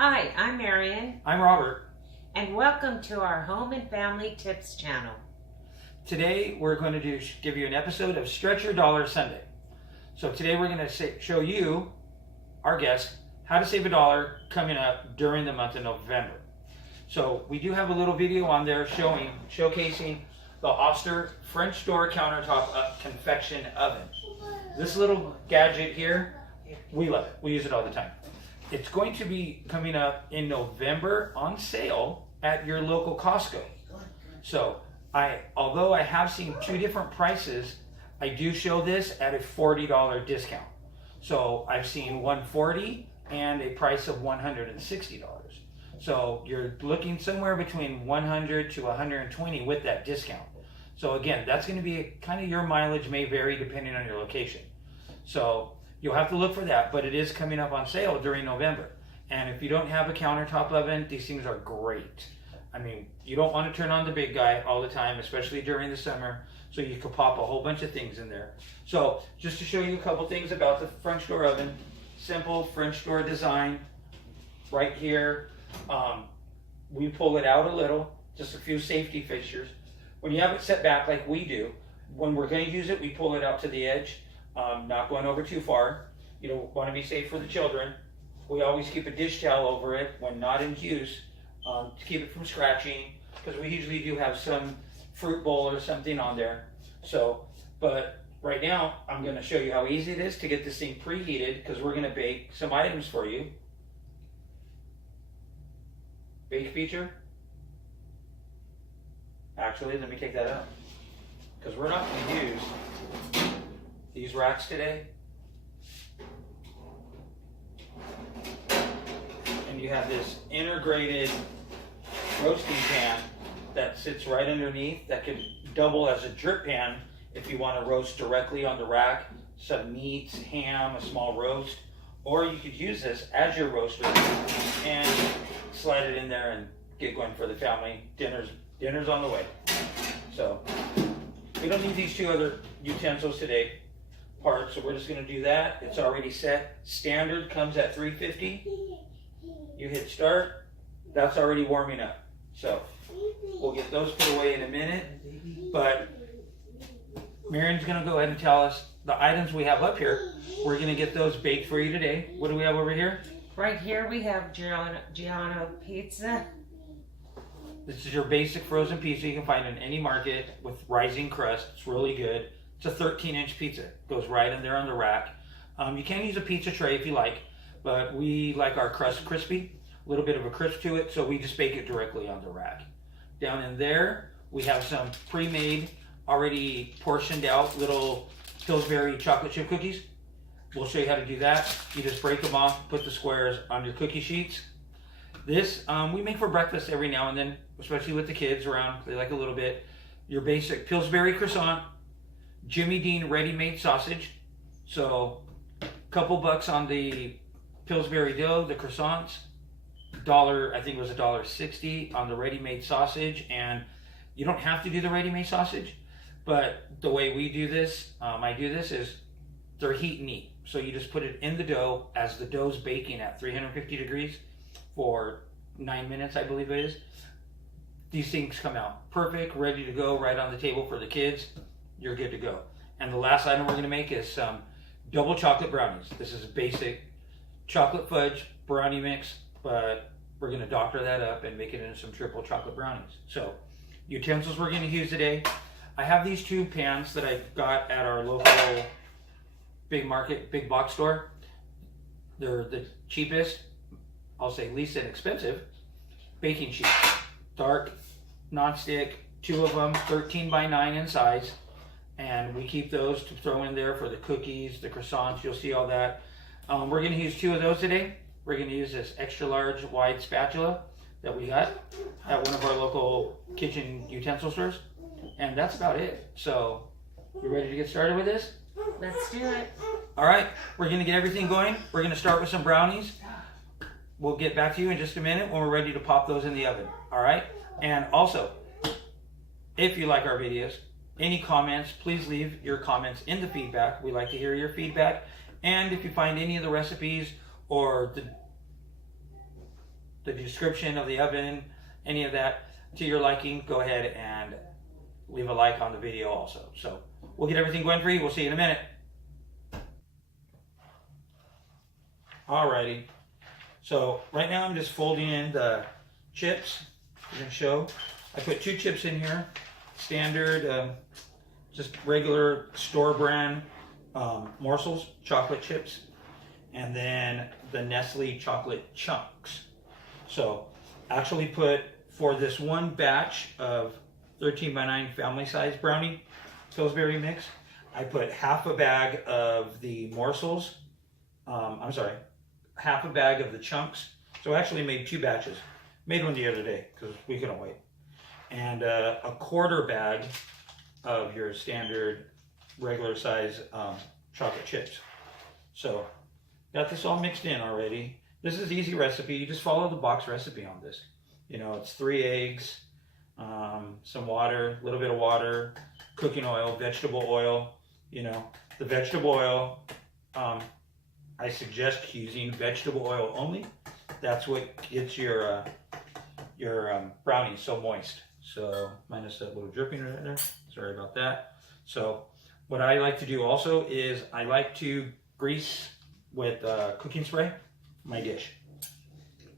Hi, I'm Marion, I'm Robert. and welcome to our Home and Family Tips channel. Today we're going to give you an episode of Stretch Your Dollar Sunday. So today we're going to show you, our guest, how to save $1 coming up during the month of November. So we do have a little video on there showcasing the Oster French door countertop convection oven. This little gadget here, we love it. We use it all the time. It's going to be coming up in November on sale at your local Costco. So although I have seen two different prices, I do show this at a $40 discount. So I've seen $140 and a price of $160. So you're looking somewhere between $100 to $120 with that discount. So again, that's going to be kind of, your mileage may vary depending on your location. So you'll have to look for that, but it is coming up on sale during November. And if you don't have a countertop oven, these things are great. I mean, you don't want to turn on the big guy all the time, especially during the summer, so you could pop a whole bunch of things in there. So just to show you a couple things about the French door oven, simple French door design. Right here, we pull it out a little, just a few safety fixtures. When you have it set back like we do, when we're going to use it, we pull it out to the edge. Not going over too far. You don't want to be safe for the children. We always keep a dish towel over it when not in use to keep it from scratching, because we usually do have some fruit bowl or something on there. So, but right now I'm going to show you how easy it is to get this thing preheated, because we're going to bake some items for you. Bake feature. Actually, let me take that out, because we're not going to use these racks today. And you have this integrated roasting pan that sits right underneath that can double as a drip pan if you want to roast directly on the rack, some meats, ham, a small roast. Or you could use this as your roaster and slide it in there and get going for the family. Dinner's on the way. So we don't need these two other utensils today. Part, so we're just going to do that. It's already set. Standard comes at 350. You hit start. That's already warming up. So we'll get those put away in a minute. But Marion's going to go ahead and tell us the items we have up here. We're going to get those baked for you today. What do we have over here? Right here we have Giano pizza. This is your basic frozen pizza you can find in any market with rising crust. It's really good. It's a 13-inch pizza. It goes right in there on the rack. You can use a pizza tray if you like, but we like our crust crispy, a little bit of a crisp to it, so we just bake it directly on the rack. Down in there, we have some pre-made, already portioned out little Pillsbury chocolate chip cookies. We'll show you how to do that. You just break them off, put the squares on your cookie sheets. This we make for breakfast every now and then, especially with the kids around. They like a little bit. Your basic Pillsbury croissant, Jimmy Dean ready-made sausage. So a couple bucks on the Pillsbury dough, the croissants. I think it was $1.60 on the ready-made sausage. And you don't have to do the ready-made sausage, but the way we do this, I do this, is they're heat and eat. So you just put it in the dough as the dough's baking at 350 degrees for 9 minutes, I believe it is. These things come out perfect, ready to go, right on the table for the kids. You're good to go. And the last item we're going to make is some double chocolate brownies. This is a basic chocolate fudge brownie mix, but we're going to doctor that up and make it into some triple chocolate brownies. So utensils we're going to use today. I have these two pans that I got at our local big box store. They're the cheapest, I'll say least inexpensive, baking sheets. Dark, non-stick, two of them, 13 by 9 in size. And we keep those to throw in there for the cookies, the croissants, you'll see all that. We're going to use two of those today. We're going to use this extra large wide spatula that we got at one of our local kitchen utensil stores. And that's about it. So, you ready to get started with this? Let's do it. All right, we're going to get everything going. We're going to start with some brownies. We'll get back to you in just a minute when we're ready to pop those in the oven. All right? And also, if you like our videos, any comments, please leave your comments in the feedback. We like to hear your feedback. And if you find any of the recipes or the description of the oven, any of that to your liking, go ahead and leave a like on the video also. So we'll get everything going for you. We'll see you in a minute. Alrighty. So right now I'm just folding in the chips. I'm going to show. I put 2 chips in here. Standard, just regular store brand morsels, chocolate chips. And then the Nestle chocolate chunks. So actually put, for this one batch of 13 by 9 family size brownie Pillsbury mix, I put half a bag of the morsels. Half a bag of the chunks. So I actually made 2 batches. Made one the other day because we couldn't wait. And a quarter bag of your standard regular size chocolate chips. So got this all mixed in already. This is easy recipe. You just follow the box recipe on this. You know, it's 3 eggs, some water, a little bit of water, cooking oil, vegetable oil. You know, the vegetable oil, I suggest using vegetable oil only. That's what gets your brownies so moist. So minus that little dripping right there. Sorry about that. So what I like to do also is I like to grease with cooking spray my dish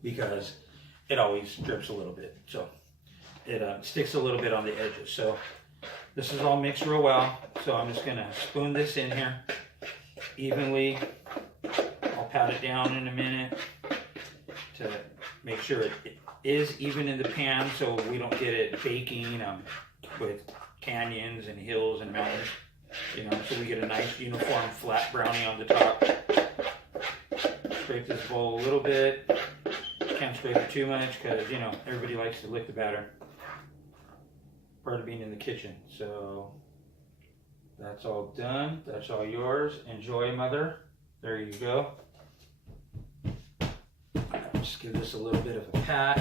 because it always drips a little bit. So it sticks a little bit on the edges. So this is all mixed real well. So I'm just gonna spoon this in here evenly. I'll pat it down in a minute to make sure it is even in the pan so we don't get it baking with canyons and hills and mountains. You know, so we get a nice uniform flat brownie on the top. Scrape this bowl a little bit. Can't scrape it too much because, you know, everybody likes to lick the batter. Part of being in the kitchen. So that's all done. That's all yours. Enjoy, Mother. There you go. Just give this a little bit of a pat.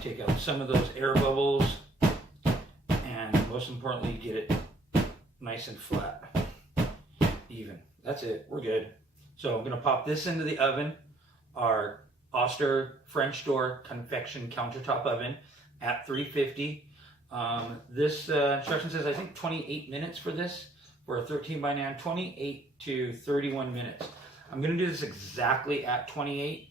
Take out some of those air bubbles. And most importantly, get it nice and flat. Even. That's it. We're good. So I'm going to pop this into the oven. Our Oster French door Convection countertop oven at 350. This instruction says I think 28 minutes for this. For a 13 by 9, 28 to 31 minutes. I'm going to do this exactly at 28.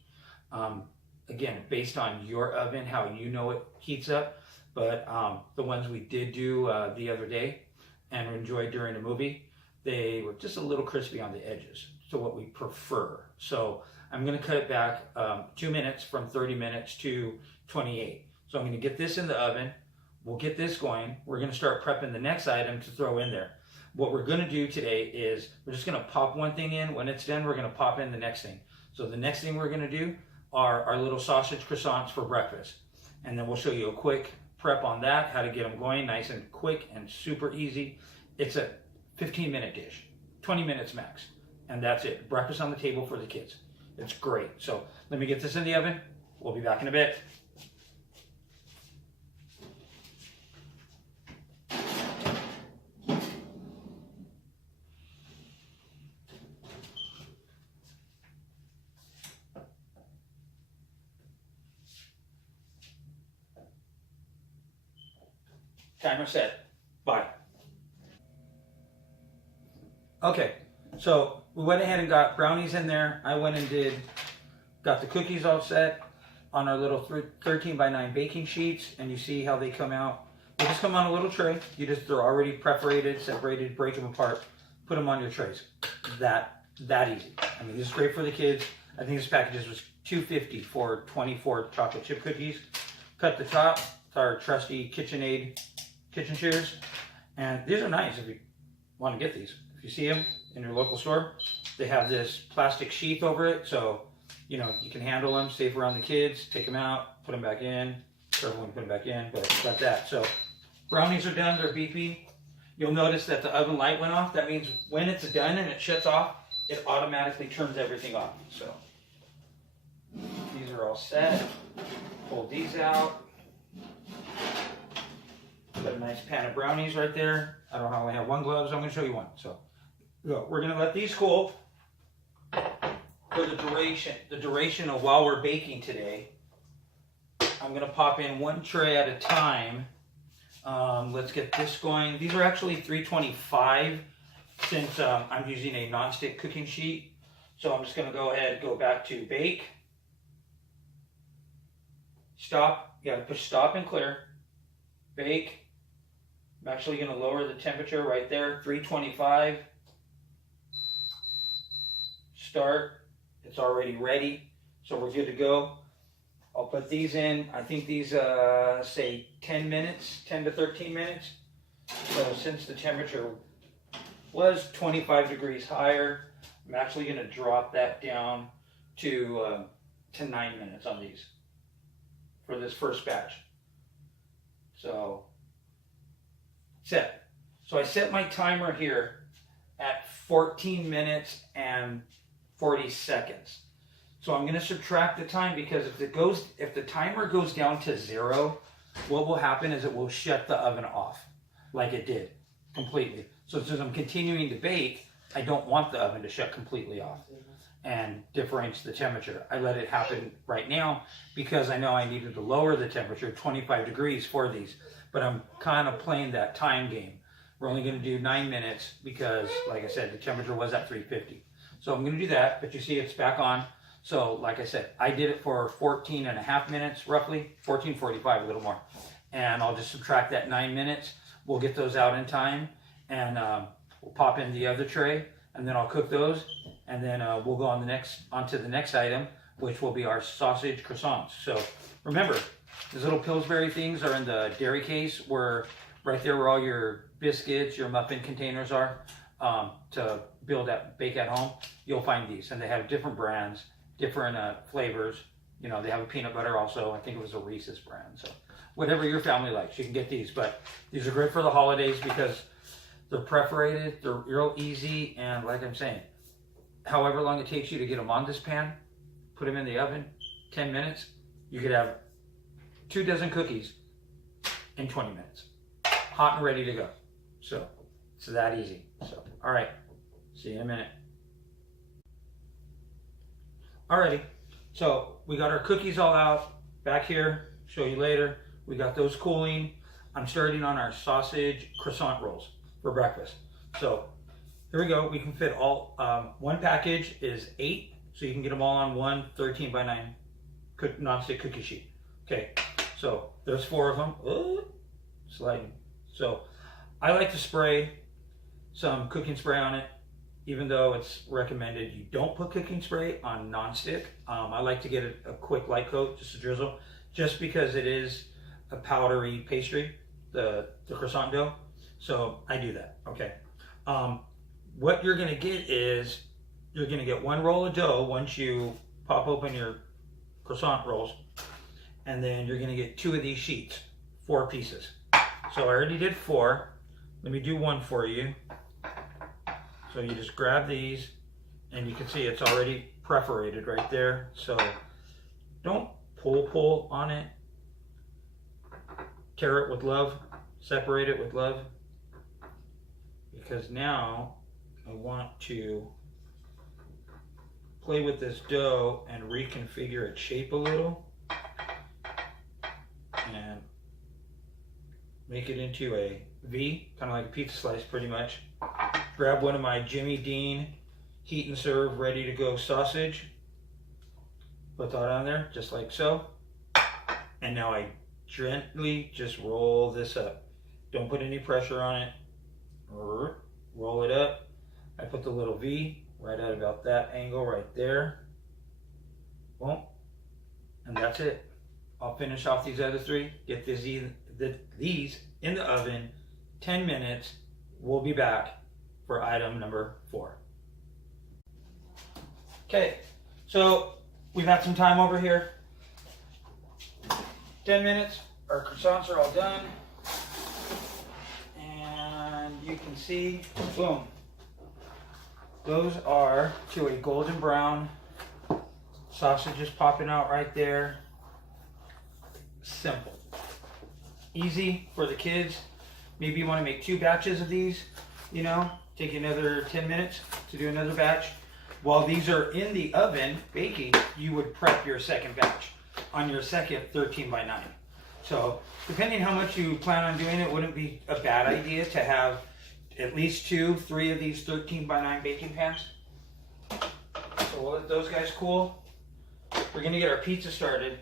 Again, based on your oven, how you know it heats up. But the ones we did do the other day and enjoyed during a movie, they were just a little crispy on the edges. So what we prefer. So I'm going to cut it back 2 minutes from 30 minutes to 28. So I'm going to get this in the oven. We'll get this going. We're going to start prepping the next item to throw in there. What we're going to do today is we're just going to pop one thing in. When it's done, we're going to pop in the next thing. So the next thing we're going to do are our little sausage croissants for breakfast. And then we'll show you a quick prep on that, how to get them going nice and quick and super easy. It's a 15-minute dish, 20 minutes max. And that's it. Breakfast on the table for the kids. It's great. So let me get this in the oven. We'll be back in a bit. Timer set. Bye. Okay, so we went ahead and got brownies in there. I went and got the cookies all set on our little 13 by 9 baking sheets, and you see how they come out. They just come on a little tray. They're already perforated, separated, break them apart, put them on your trays. That easy. I mean, this is great for the kids. I think this package was $2.50 for 24 chocolate chip cookies. Cut the top with our trusty KitchenAid kitchen shears, and these are nice if you want to get these. If you see them in your local store, they have this plastic sheath over it, so you know you can handle them, safe around the kids. Take them out, put them back in. Careful when you put them back in, but got that. So brownies are done. They're beeping. You'll notice that the oven light went off. That means when it's done and it shuts off, it automatically turns everything off. So these are all set. Pull these out. Got a nice pan of brownies right there. I don't know how I have one glove, so I'm going to show you one. So we're going to let these cool. for the duration of while we're baking today, I'm gonna pop in one tray at a time. Let's get this going. These are actually 325 since I'm using a non-stick cooking sheet. So I'm just gonna go ahead, go back to bake. Stop, you gotta push stop and clear. Bake. I'm actually gonna lower the temperature right there, 325. Start, it's already ready, so we're good to go. I'll put these in, I think these say 10 minutes, 10 to 13 minutes. So since the temperature was 25 degrees higher, I'm actually gonna drop that down to 9 minutes on these for this first batch. So, set. So I set my timer here at 14 minutes and 40 seconds. So I'm going to subtract the time because if the timer goes down to 0, what will happen is it will shut the oven off like it did completely. So since I'm continuing to bake, I don't want the oven to shut completely off and differentiate the temperature. I let it happen right now because I know I needed to lower the temperature 25 degrees for these, but I'm kind of playing that time game. We're only going to do 9 minutes because, like I said, the temperature was at 350. So I'm going to do that, but you see it's back on. So like I said, I did it for 14 and a half minutes, roughly, 14:45, a little more. And I'll just subtract that 9 minutes. We'll get those out in time, and we'll pop in the other tray, and then I'll cook those, and then we'll go on onto the next item, which will be our sausage croissants. So remember, these little Pillsbury things are in the dairy case, where right there where all your biscuits, your muffin containers are, to bake at home. You'll find these, and they have different brands, different flavors. You know, they have a peanut butter also. I think it was a Reese's brand. So whatever your family likes, you can get these. But these are great for the holidays because they're perforated, they're real easy, and like I'm saying, however long it takes you to get them on this pan, put them in the oven, 10 minutes, you could have 2 dozen cookies in 20 minutes. Hot and ready to go. So it's that easy. So, all right, see you in a minute. Alrighty, so we got our cookies all out back here, show you later. We got those cooling. I'm starting on our sausage croissant rolls for breakfast. So here we go. We can fit all, one package is 8, so you can get them all on one 13 by 9 non-stick cookie sheet. Okay, so there's 4 of them. Ooh, sliding. So I like to spray some cooking spray on it, even though it's recommended you don't put cooking spray on non-stick. I like to get a quick light coat, just a drizzle, just because it is a powdery pastry, the croissant dough. So I do that, okay. What you're gonna get is, you're gonna get 1 roll of dough once you pop open your croissant rolls, and then you're gonna get 2 of these sheets, 4 pieces. So I already did 4. Let me do 1 for you. So you just grab these, and you can see it's already perforated right there. So don't pull on it. Tear it with love, separate it with love. Because now I want to play with this dough and reconfigure its shape a little. And make it into a V, kind of like a pizza slice pretty much. Grab one of my Jimmy Dean heat and serve ready to go sausage. Put that on there just like so. And now I gently just roll this up. Don't put any pressure on it. Roll it up. I put the little V right at about that angle right there. Boom. And that's it. I'll finish off these other 3. Get these in the oven 10 minutes. We'll be back for item number 4. Okay, so we've had some time over here. 10 minutes, our croissants are all done. And you can see, boom, those are to a golden brown. Sausage is popping out right there. Simple. Easy for the kids. Maybe you want to make 2 batches of these, you know, take another 10 minutes to do another batch. while these are in the oven baking, you would prep your second batch on your second 13 by 9. So depending how much you plan on doing, it wouldn't be a bad idea to have at least 2, 3 of these 13 by 9 baking pans. So we'll let those guys cool. We're gonna get our pizza started.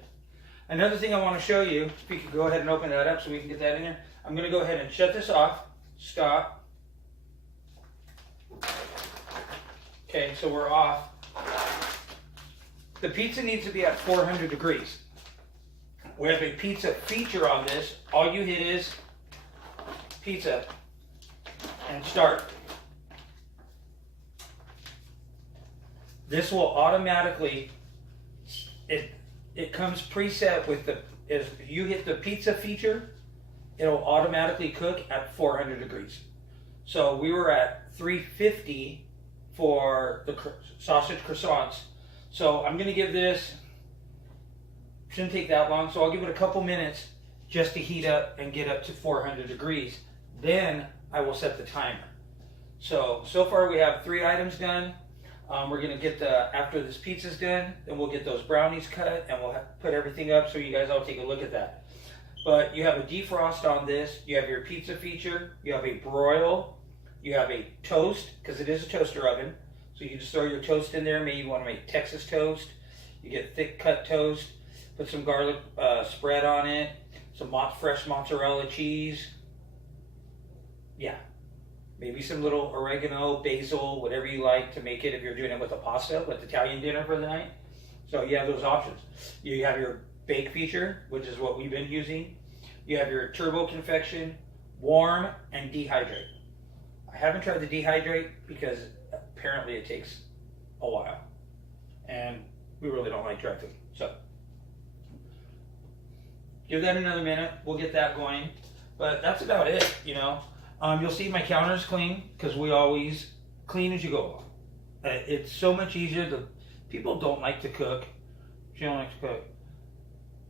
Another thing I want to show you, if you could go ahead and open that up so we can get that in there. I'm gonna go ahead and shut this off, stop. Okay, so we're off. The pizza needs to be at 400 degrees. We have a pizza feature on this. All you hit is pizza and start. This will automatically, it comes preset with the, if you hit the pizza feature, it'll automatically cook at 400 degrees. So we were at 350 for the sausage croissants. So I'm gonna give this, shouldn't take that long, so I'll give it a couple minutes just to heat up and get up to 400 degrees. Then I will set the timer. So far we have 3 items done. We're gonna get after this pizza's done, then we'll get those brownies cut and we'll put everything up so you guys all take a look at that. But you have a defrost on this, you have your pizza feature, you have a broil, you have a toast, because it is a toaster oven. So you just throw your toast in there. Maybe you want to make Texas toast. You get thick cut toast, put some garlic spread on it, some fresh mozzarella cheese. Yeah, maybe some little oregano, basil, whatever you like to make it if you're doing it with a pasta, with Italian dinner for the night. So you have those options. You have your bake feature, which is what we've been using. You have your turbo convection, warm, and dehydrate. I haven't tried the dehydrate because apparently it takes a while. And we really don't like dry food. So give that another minute. We'll get that going. But that's about it, you know. You'll see my counter's clean because we always clean as you go along. It's so much easier. People don't like to cook. She don't like to cook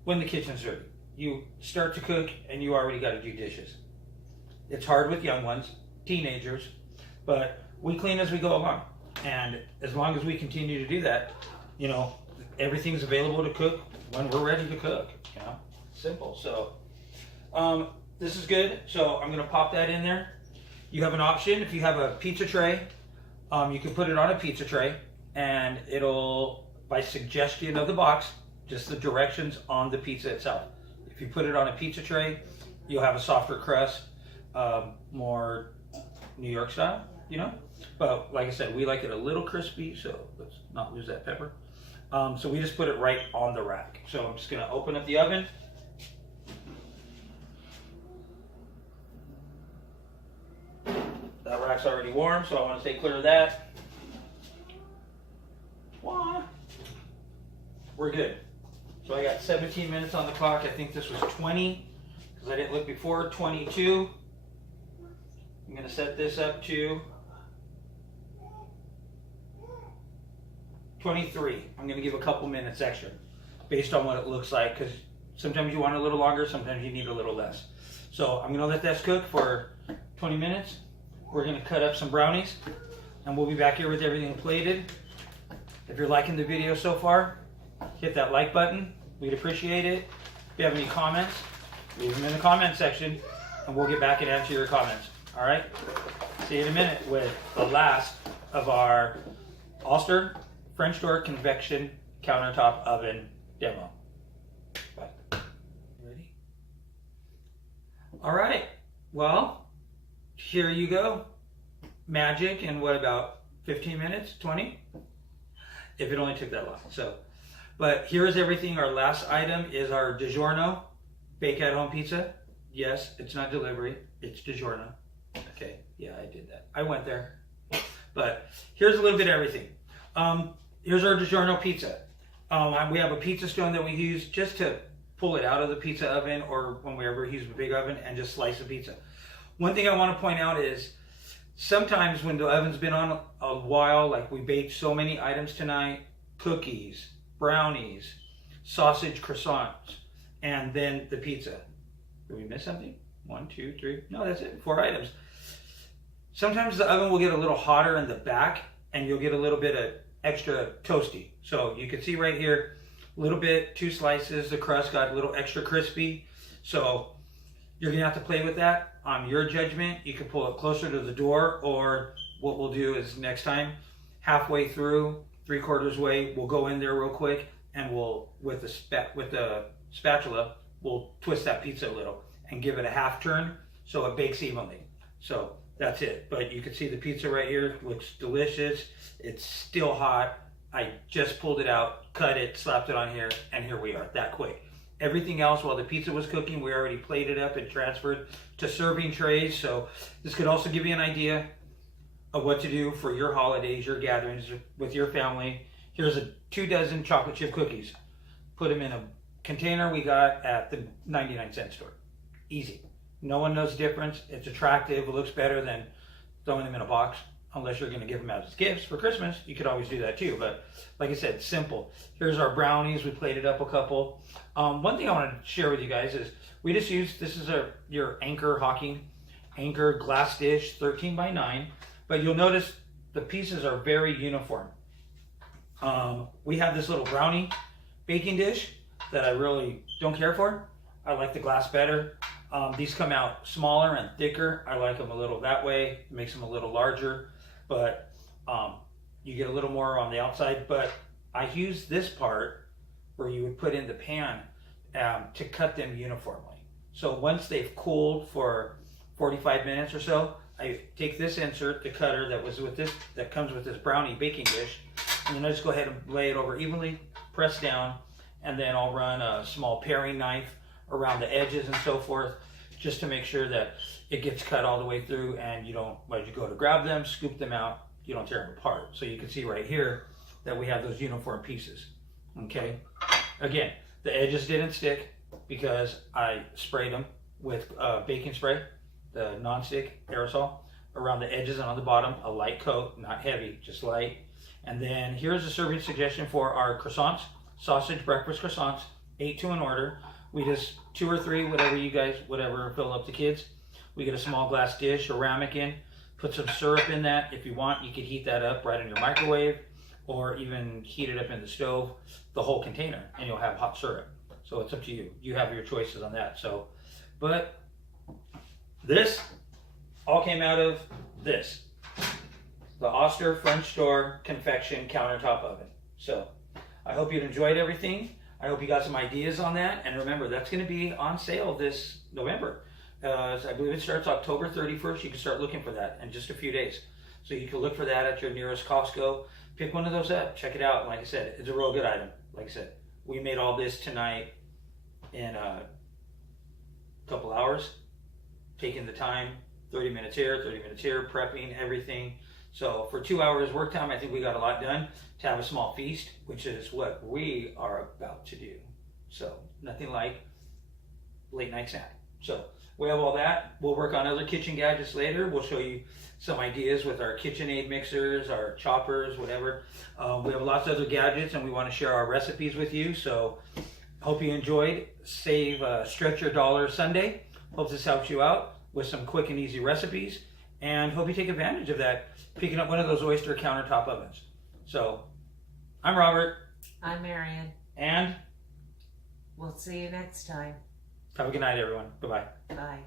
when the kitchen's dirty. You start to cook and you already got to do dishes. It's hard with young ones, teenagers, but we clean as we go along. And as long as we continue to do that, you know, everything's available to cook when we're ready to cook, you know, simple. So this is good. So I'm going to pop that in there. You have an option. If you have a pizza tray, you can put it on a pizza tray and it'll, by suggestion of the box, just the directions on the pizza itself. If you put it on a pizza tray, you'll have a softer crust, more New York style, you know. But like I said, we like it a little crispy, so let's not lose that pepper. So we just put it right on the rack. So I'm just gonna open up the oven. That rack's already warm, so I want to stay clear of that. We're good. So I got 17 minutes on the clock. I think this was 20, because I didn't look before, 22. I'm gonna set this up to 23. I'm gonna give a couple minutes extra based on what it looks like, because sometimes you want a little longer, sometimes you need a little less. So I'm gonna let this cook for 20 minutes. We're gonna cut up some brownies and we'll be back here with everything plated. If you're liking the video so far, hit that like button. We'd appreciate it. If you have any comments, leave them in the comment section and we'll get back and answer your comments. All right? See you in a minute with the last of our Oster French door convection countertop oven demo. Bye. Ready? All right. Well, here you go. Magic in what, about 15 minutes, 20? If it only took that long. So, but here is everything. Our last item is our DiGiorno bake at home pizza. Yes, it's not delivery, it's DiGiorno. Okay, yeah, I did that. I went there. But here's a little bit of everything. Here's our DiGiorno pizza. We have a pizza stone that we use just to pull it out of the pizza oven, or when we ever use a big oven, and just slice the pizza. One thing I want to point out is sometimes when the oven's been on a while, like we baked so many items tonight, cookies, brownies, sausage croissants, and then the pizza. Did we miss something? 1, 2, 3. No, that's it. 4 items. Sometimes the oven will get a little hotter in the back and you'll get a little bit of extra toasty. So you can see right here, a little bit, 2 slices, the crust got a little extra crispy. So you're gonna have to play with that on your judgment. You can pull it closer to the door, or what we'll do is next time, halfway through, 3/4 way, we'll go in there real quick and we'll, with the spatula, we'll twist that pizza a little and give it a half turn so it bakes evenly. So that's it. But you can see the pizza right here, looks delicious. It's still hot. I just pulled it out, cut it, slapped it on here, and here we are, that quick. Everything else, while the pizza was cooking, we already plated up and transferred to serving trays. So this could also give you an idea of what to do for your holidays, your gatherings with your family. Here's 2 dozen chocolate chip cookies. Put them in a container we got at the 99-cent store. Easy. No one knows the difference. It's attractive. It looks better than throwing them in a box. Unless you're going to give them out as gifts for Christmas, you could always do that too. But like I said, simple. Here's our brownies. We plated up a couple. One thing I want to share with you guys is we just used, this is your Anchor glass dish, 13 by 9. But you'll notice the pieces are very uniform. We have this little brownie baking dish that I really don't care for. I like the glass better. These come out smaller and thicker. I like them a little that way. It makes them a little larger. But you get a little more on the outside. But I use this part where you would put in the pan to cut them uniformly. So once they've cooled for 45 minutes or so, I take this insert, the cutter that comes with this brownie baking dish, and then I just go ahead and lay it over evenly, press down, and then I'll run a small paring knife around the edges and so forth, just to make sure that it gets cut all the way through, and you don't, as you go to grab them, scoop them out, you don't tear them apart. So you can see right here that we have those uniform pieces. Okay. Again, the edges didn't stick because I sprayed them with baking spray, the non-stick aerosol, around the edges and on the bottom, a light coat, not heavy, just light. And then here's a serving suggestion for our croissants, sausage breakfast croissants, 8 to an order. We just 2 or 3, whatever fill up the kids. We get a small glass dish or ramekin, put some syrup in that. If you want, you could heat that up right in your microwave, or even heat it up in the stove, the whole container, and you'll have hot syrup. So it's up to you. You have your choices on that. So, but this all came out of this, the Oster French door Convection countertop oven. So I hope you enjoyed everything. I hope you got some ideas on that. And remember, that's going to be on sale this November. I believe it starts October 31st. You can start looking for that in just a few days. So you can look for that at your nearest Costco. Pick one of those up. Check it out. Like I said, it's a real good item. Like I said, we made all this tonight in a couple hours. Taking the time, 30 minutes here, 30 minutes here, prepping everything. So for 2 hours work time, I think we got a lot done to have a small feast, which is what we are about to do. So nothing like late night snack. So we have all that. We'll work on other kitchen gadgets later. We'll show you some ideas with our KitchenAid mixers, our choppers, whatever. We have lots of other gadgets, and we want to share our recipes with you. So hope you enjoyed Stretch Your Dollar Sunday. Hope this helps you out with some quick and easy recipes, and hope you take advantage of that, picking up one of those Oster countertop ovens. So I'm Robert. I'm Marion. And we'll see you next time. have a good night, everyone. Bye-bye. Bye.